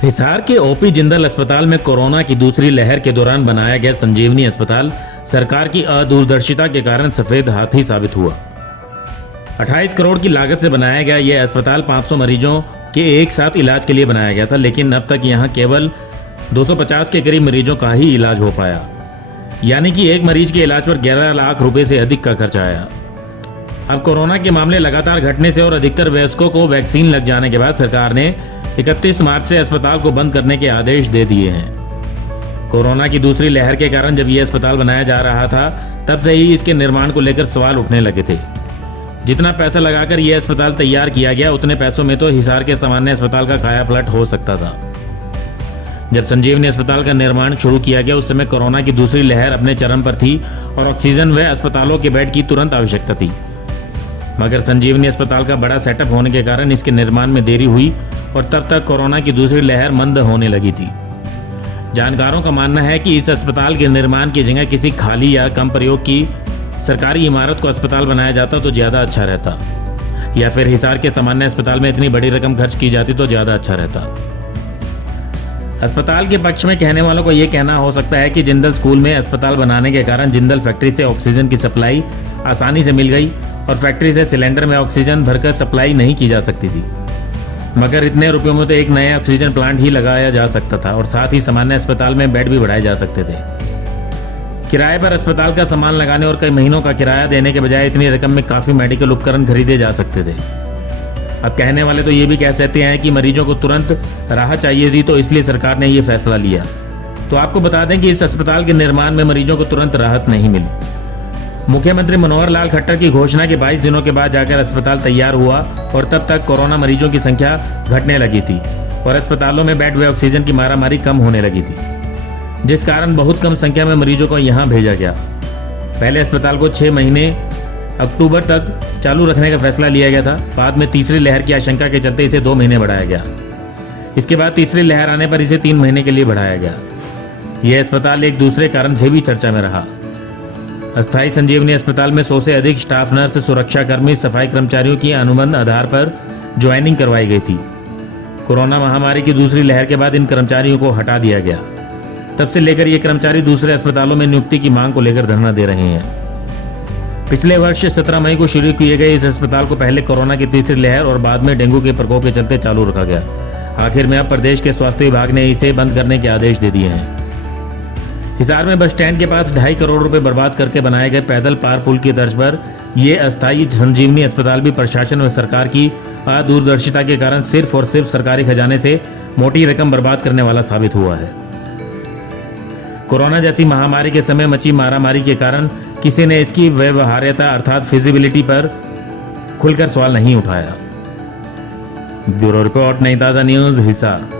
हिसार के ओपी जिंदल अस्पताल में कोरोना की दूसरी लहर के दौरान बनाया गया संजीवनी अस्पताल सरकार की अदूरदर्शिता के कारण सफेद हाथी साबित हुआ। 28 करोड़ की लागत से बनाया गया यह अस्पताल 500 मरीजों के एक साथ इलाज के लिए बनाया गया था, लेकिन अब तक यहां केवल 250 के करीब मरीजों का ही इलाज हो पाया, यानी कि एक मरीज के इलाज पर 11 लाख रुपए से अधिक का खर्च आया। अब कोरोना के मामले लगातार घटने से और अधिकतर वयस्कों को वैक्सीन लग जाने के बाद सरकार ने 31 मार्च से अस्पताल को बंद करने के आदेश दे दिए हैं। कोरोना की दूसरी लहर के कारण जब यह अस्पताल बनाया जा रहा था, तब से ही इसके निर्माण को लेकर सवाल उठने लगे थे। जितना पैसा लगाकर यह अस्पताल तैयार किया गया, उतने पैसों में तो हिसार के सामान्य अस्पताल का कायापलट हो सकता था। जब संजीवनी अस्पताल का निर्माण शुरू किया गया, उस समय कोरोना की दूसरी लहर अपने चरम पर थी और ऑक्सीजन व अस्पतालों के बेड की तुरंत आवश्यकता थी। मगर संजीवनी अस्पताल का बड़ा सेटअप होने के कारण इसके निर्माण में देरी हुई और तब तक कोरोना की दूसरी लहर मंद होने लगी थी। जानकारों का मानना है कि इस अस्पताल के निर्माण की जगह किसी खाली या कम प्रयोग की सरकारी इमारत को अस्पताल बनाया जाता तो ज़्यादा अच्छा रहता, या फिर हिसार के सामान्य अस्पताल में इतनी बड़ी रकम खर्च की जाती तो ज़्यादा अच्छा रहता। अस्पताल के पक्ष में कहने वालों को यह कहना हो सकता है कि जिंदल स्कूल में अस्पताल बनाने के कारण जिंदल फैक्ट्री से ऑक्सीजन की सप्लाई आसानी से मिल गई और फैक्ट्री से सिलेंडर में ऑक्सीजन भरकर सप्लाई नहीं की जा सकती थी। मगर इतने रुपयों में तो एक नया ऑक्सीजन प्लांट ही लगाया जा सकता था और साथ ही सामान्य अस्पताल में बेड भी बढ़ाए जा सकते थे। किराए पर अस्पताल का सामान लगाने और कई महीनों का किराया देने के बजाय इतनी रकम में काफ़ी मेडिकल उपकरण खरीदे जा सकते थे। अब कहने वाले तो ये भी कह सकते हैं कि मरीजों को तुरंत राहत चाहिए थी, तो इसलिए सरकार ने ये फैसला लिया। तो आपको बता दें कि इस अस्पताल के निर्माण में मरीजों को तुरंत राहत नहीं मिली। मुख्यमंत्री मनोहर लाल खट्टर की घोषणा के 22 दिनों के बाद जाकर अस्पताल तैयार हुआ और तब तक कोरोना मरीजों की संख्या घटने लगी थी और अस्पतालों में बेड व ऑक्सीजन की मारामारी कम होने लगी थी, जिस कारण बहुत कम संख्या में मरीजों को यहां भेजा गया। पहले अस्पताल को 6 महीने अक्टूबर तक चालू रखने का फैसला लिया गया था। बाद में तीसरी लहर की आशंका के चलते इसे 2 महीने बढ़ाया गया। इसके बाद तीसरी लहर आने पर इसे 3 महीने के लिए बढ़ाया गया। यह अस्पताल एक दूसरे कारण से भी चर्चा में रहा। अस्थायी संजीवनी अस्पताल में 100 से अधिक स्टाफ नर्स, सुरक्षाकर्मी, सफाई कर्मचारियों की अनुबंध आधार पर ज्वाइनिंग करवाई गई थी। कोरोना महामारी की दूसरी लहर के बाद इन कर्मचारियों को हटा दिया गया। तब से लेकर ये कर्मचारी दूसरे अस्पतालों में नियुक्ति की मांग को लेकर धरना दे रहे हैं। पिछले वर्ष 17 मई को शुरू किए गए इस अस्पताल को पहले कोरोना की तीसरी लहर और बाद में डेंगू के प्रकोप के चलते चालू रखा गया। आखिर में अब प्रदेश के स्वास्थ्य विभाग ने इसे बंद करने के आदेश दे दिए हैं। हिसार में बस स्टैंड के पास 2.5 करोड़ रुपए बर्बाद करके बनाए गए पैदल पार पुल की तर्ज पर यह अस्थायी संजीवनी अस्पताल भी प्रशासन व सरकार की अदूरदर्शिता के कारण सिर्फ और सिर्फ सरकारी खजाने से मोटी रकम बर्बाद करने वाला साबित हुआ है। कोरोना जैसी महामारी के समय मची मारामारी के कारण किसी ने इसकी व्यवहार्यता अर्थात फिजिबिलिटी पर खुलकर सवाल नहीं उठाया। ब्यूरो रिपोर्ट, नई ताज़ा न्यूज, हिसार।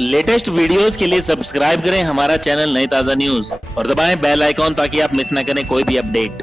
लेटेस्ट वीडियोस के लिए सब्सक्राइब करें हमारा चैनल नई ताज़ा न्यूज और दबाएं बेल आइकॉन ताकि आप मिस न करें कोई भी अपडेट।